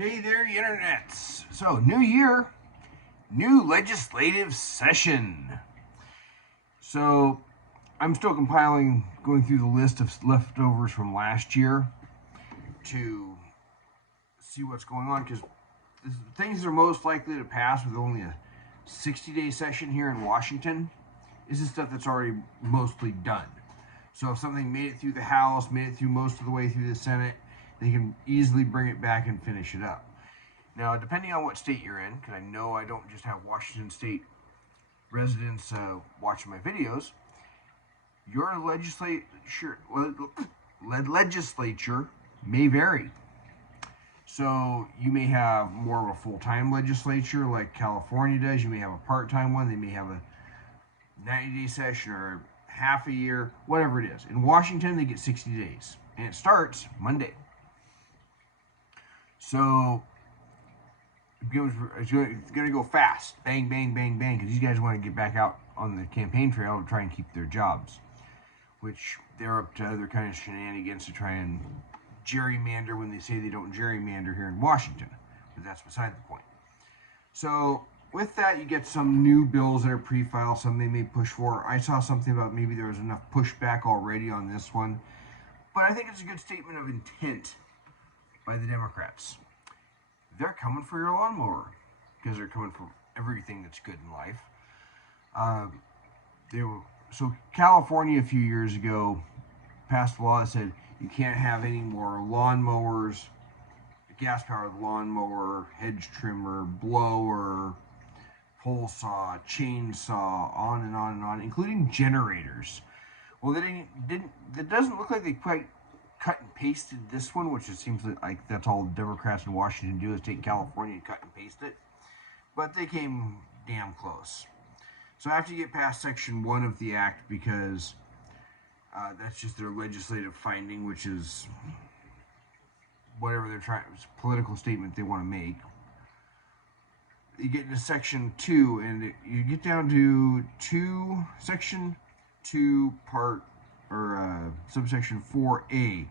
Hey there, you internets. So, new year, new legislative session. So, I'm still going through the list of leftovers from last year to see what's going on because things that are most likely to pass with only a 60-day session here in Washington is the stuff that's already mostly done. So, if something made it through the House, made it through most of the way through the Senate, they can easily bring it back and finish it up. Now, depending on what state you're in, because I know I don't just have Washington State residents watching my videos, your legislature may vary. So you may have more of a full-time legislature like California does. You may have a part-time one. They may have a 90-day session or half a year, whatever it is. In Washington, they get 60 days, and it starts Monday. So it's going to go fast. Bang, bang, bang, bang, because these guys want to get back out on the campaign trail to try and keep their jobs, which they're up to other kind of shenanigans to try and gerrymander when they say they don't gerrymander here in Washington, but that's beside the point. So with that, you get some new bills that are pre-filed, some they may push for. I saw something about maybe there was enough pushback already on this one, but I think it's a good statement of intent by the Democrats. They're coming for your lawnmower because they're coming for everything that's good in life. So California a few years ago passed a law that said you can't have any more lawnmowers, gas-powered lawnmower, hedge trimmer, blower, pole saw, chainsaw, on and on and on, including generators. Well, that doesn't look like they quite cut and pasted this one, which it seems like that's all the Democrats in Washington do is take California and cut and paste it. But they came damn close. So I have to get past Section 1 of the Act because that's just their legislative finding, which is whatever they're trying, it's a political statement they want to make. You get into Section 2, and you get down to Section 2, subsection 4A.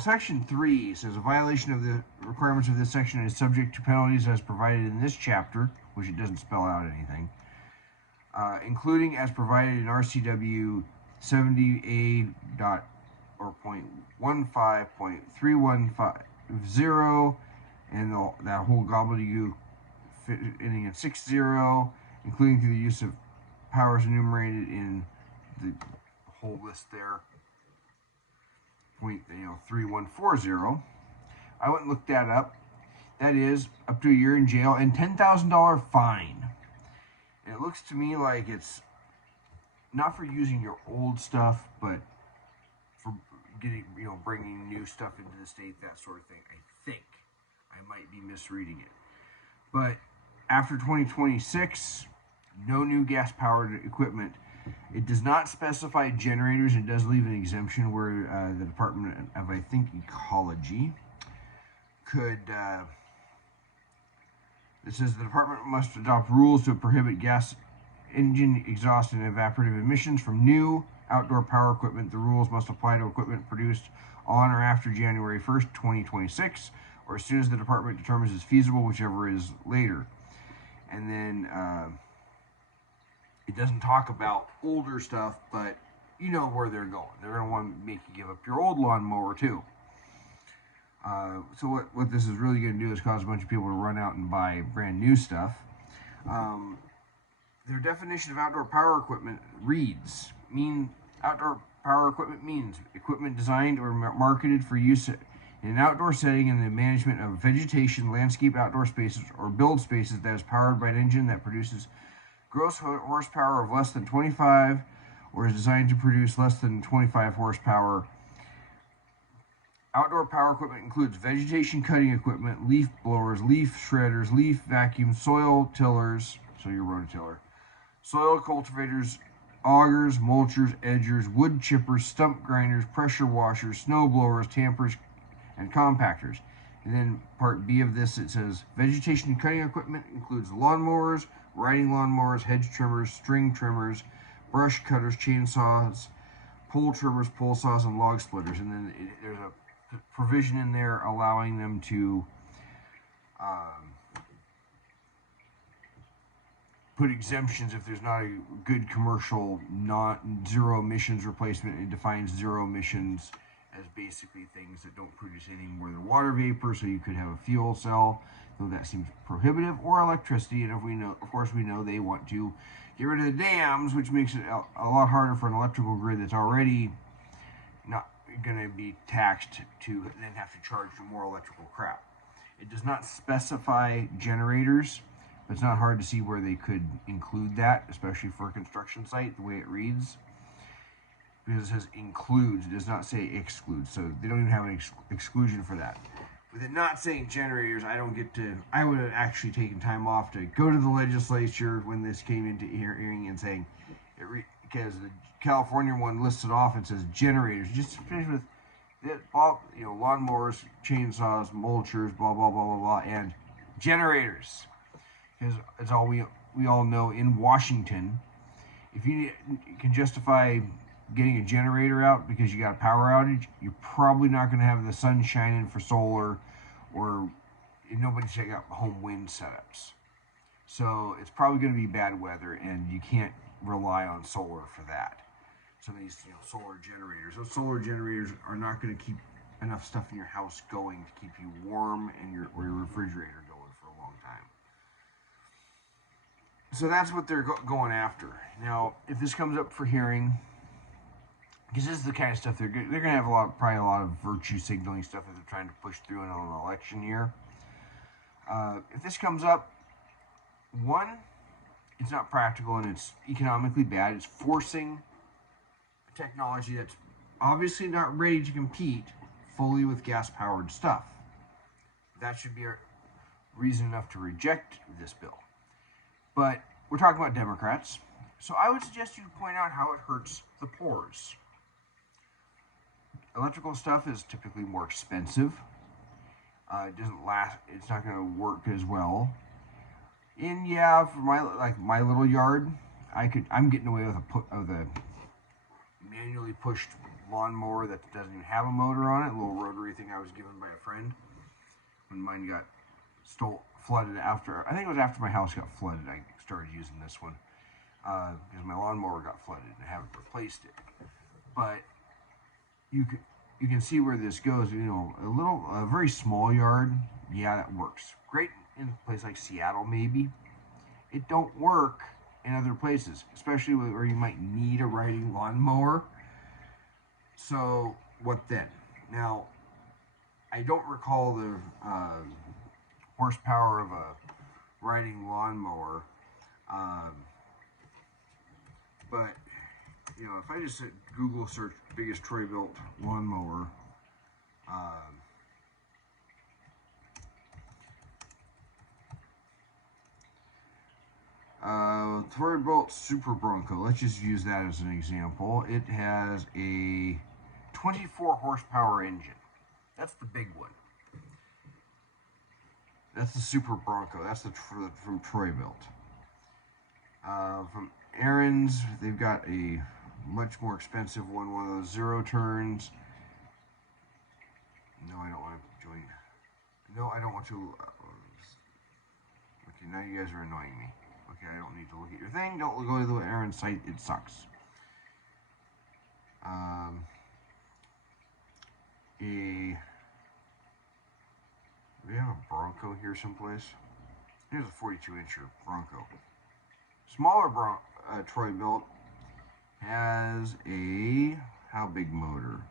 Section 3 says a violation of the requirements of this section is subject to penalties as provided in this chapter, which it doesn't spell out anything, including as provided in RCW 70A.15.310 and that whole gobbledygook ending in 60, including through the use of powers enumerated in the whole list there. 3140. I went and looked that up. That is up to a year in jail and $10,000 fine. And it looks to me like it's not for using your old stuff, but for bringing new stuff into the state, that sort of thing. I think I might be misreading it, but after 2026, no new gas-powered equipment. It does not specify generators. It does leave an exemption where the Department of, I think, Ecology could. It says the department must adopt rules to prohibit gas engine exhaust and evaporative emissions from new outdoor power equipment. The rules must apply to equipment produced on or after January 1st, 2026, or as soon as the department determines it's feasible, whichever is later. And then it doesn't talk about older stuff, but you know where they're going. They're going to want to make you give up your old lawnmower too. So what this is really going to do is cause a bunch of people to run out and buy brand new stuff. Their definition of outdoor power equipment outdoor power equipment means equipment designed or marketed for use in an outdoor setting in the management of vegetation, landscape, outdoor spaces, or build spaces that is powered by an engine that produces gross horsepower of less than 25 or is designed to produce less than 25 horsepower. Outdoor power equipment includes vegetation cutting equipment, leaf blowers, leaf shredders, leaf vacuums, soil tillers, so your rototiller, soil cultivators, augers, mulchers, edgers, wood chippers, stump grinders, pressure washers, snow blowers, tampers, and compactors. And then part B of this, it says vegetation cutting equipment includes lawnmowers, riding lawnmowers, hedge trimmers, string trimmers, brush cutters, chainsaws, pole trimmers, pole saws, and log splitters. And then there's a provision in there allowing them to put exemptions if there's not a good commercial zero emissions replacement. It defines zero emissions as basically things that don't produce anything more than water vapor. So you could have a fuel cell, though that seems prohibitive, or electricity. And if we know, of course, we know they want to get rid of the dams, which makes it a lot harder for an electrical grid that's already not going to be taxed to then have to charge for more electrical crap. It does not specify generators, but it's not hard to see where they could include that, especially for a construction site, the way it reads. Because it says includes, it does not say excludes, so they don't even have an exclusion for that. With it not saying generators, I would have actually taken time off to go to the legislature when this came into hearing and saying, because the California one lists it off and says generators, just finish with it, lawnmowers, chainsaws, mulchers, blah, blah, blah, blah, blah, and generators. Because it's all we all know in Washington, if you can justify getting a generator out because you got a power outage, you're probably not going to have the sun shining for solar, or nobody's got home wind setups. So it's probably going to be bad weather, and you can't rely on solar for that. Some of these solar generators. Those solar generators are not going to keep enough stuff in your house going to keep you warm and your refrigerator going for a long time. So that's what they're going after. Now, if this comes up for hearing, because this is the kind of stuff they're going to have probably a lot of virtue signaling stuff that they're trying to push through in an election year. If this comes up, one, it's not practical and it's economically bad. It's forcing a technology that's obviously not ready to compete fully with gas-powered stuff. That should be a reason enough to reject this bill. But we're talking about Democrats, so I would suggest you point out how it hurts the poors. Electrical stuff is typically more expensive. It doesn't last. It's not going to work as well. And yeah, for my little yard, I'm getting away with a manually pushed lawnmower that doesn't even have a motor on it. A little rotary thing I was given by a friend when mine got flooded after. I think it was after my house got flooded. I started using this one because my lawnmower got flooded and I haven't replaced it. But you can see where this goes. A very small yard, yeah, that works great in a place like Seattle. Maybe it don't work in other places, especially where you might need a riding lawnmower. So what then? Now, I don't recall the horsepower of a riding lawnmower, but if I just Google search biggest Troy-Bilt lawnmower, Troy-Bilt Super Bronco, let's just use that as an example. It has a 24 horsepower engine. That's the big one. That's the Super Bronco. That's from Troy-Bilt. From Aaron's, they've got a much more expensive one of those zero turns. No, I don't want to join. No, I don't want to. Okay, now you guys are annoying me. Okay, I don't need to look at your thing. Don't go to the Aaron's site. It sucks. Do we have a Bronco here someplace? Here's a 42-incher Bronco. Smaller Troy-Bilt has a, how big motor?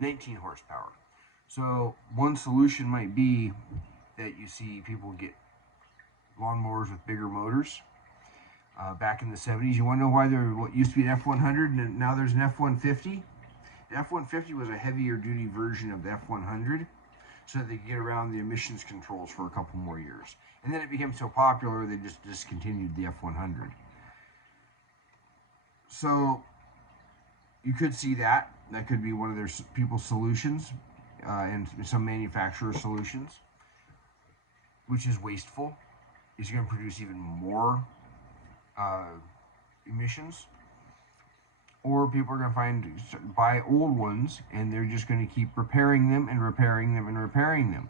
19 horsepower. So one solution might be that you see people get lawnmowers with bigger motors. Back in the 70s, you want to know why there what used to be an F-100 and now there's an F-150? The F-150 was a heavier duty version of the F-100, so that they could get around the emissions controls for a couple more years. And then it became so popular they just discontinued the F-100. So you could see that. That could be one of their people's solutions, and some manufacturer solutions, which is wasteful. Is going to produce even more emissions. or people are going to buy old ones, and they're just going to keep repairing them and repairing them and repairing them.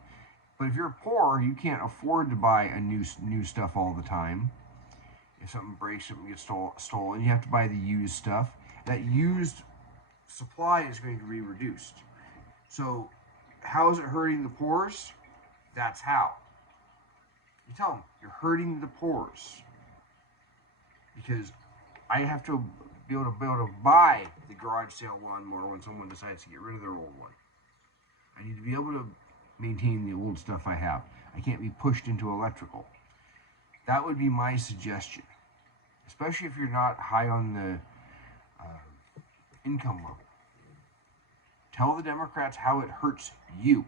But if you're poor, you can't afford to buy a new stuff all the time. If something breaks, something gets stolen, you have to buy the used stuff. That used supply is going to be reduced. So how is it hurting the poors? That's how. You tell them, you're hurting the poors. Because I have to be able to buy the garage sale lawnmower when someone decides to get rid of their old one. I need to be able to maintain the old stuff I have. I can't be pushed into electrical. That would be my suggestion. Especially if you're not high on the income level. Tell the Democrats how it hurts you.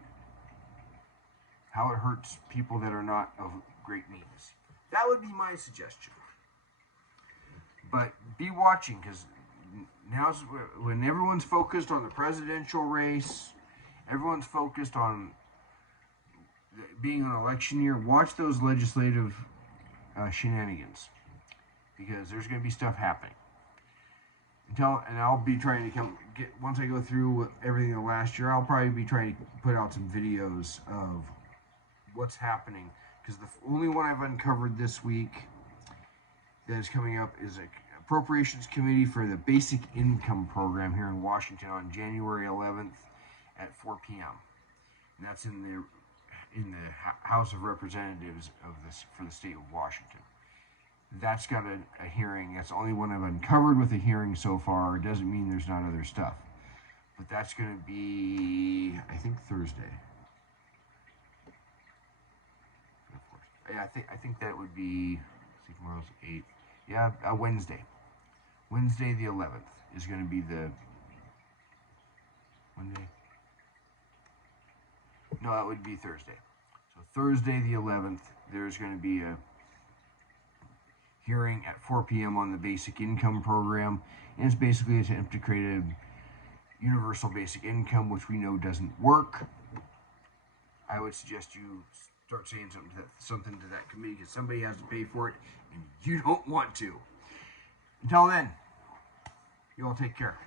How it hurts people that are not of great means. That would be my suggestion. But be watching, because now's when everyone's focused on the presidential race, everyone's focused on being an election year. Watch those legislative shenanigans, because there's going to be stuff happening. And I'll be trying to once I go through everything the last year, I'll probably be trying to put out some videos of what's happening, because the only one I've uncovered this week that is coming up is a appropriations committee for the basic income program here in Washington on January 11th at 4 p.m. And that's in the House of Representatives for the state of Washington. That's got a hearing. That's the only one I've uncovered with a hearing so far. It doesn't mean there's not other stuff. But that's going to be, I think, Thursday. Yeah, I think that would be, see, tomorrow's 8th. Yeah, Wednesday. Wednesday the 11th is going to be the Monday. No, that would be Thursday. So Thursday the 11th, there's going to be a hearing at 4 p.m. on the basic income program. And it's basically an attempt to create a universal basic income, which we know doesn't work. I would suggest you start saying something to that committee, because somebody has to pay for it, and you don't want to. Until then, you all take care.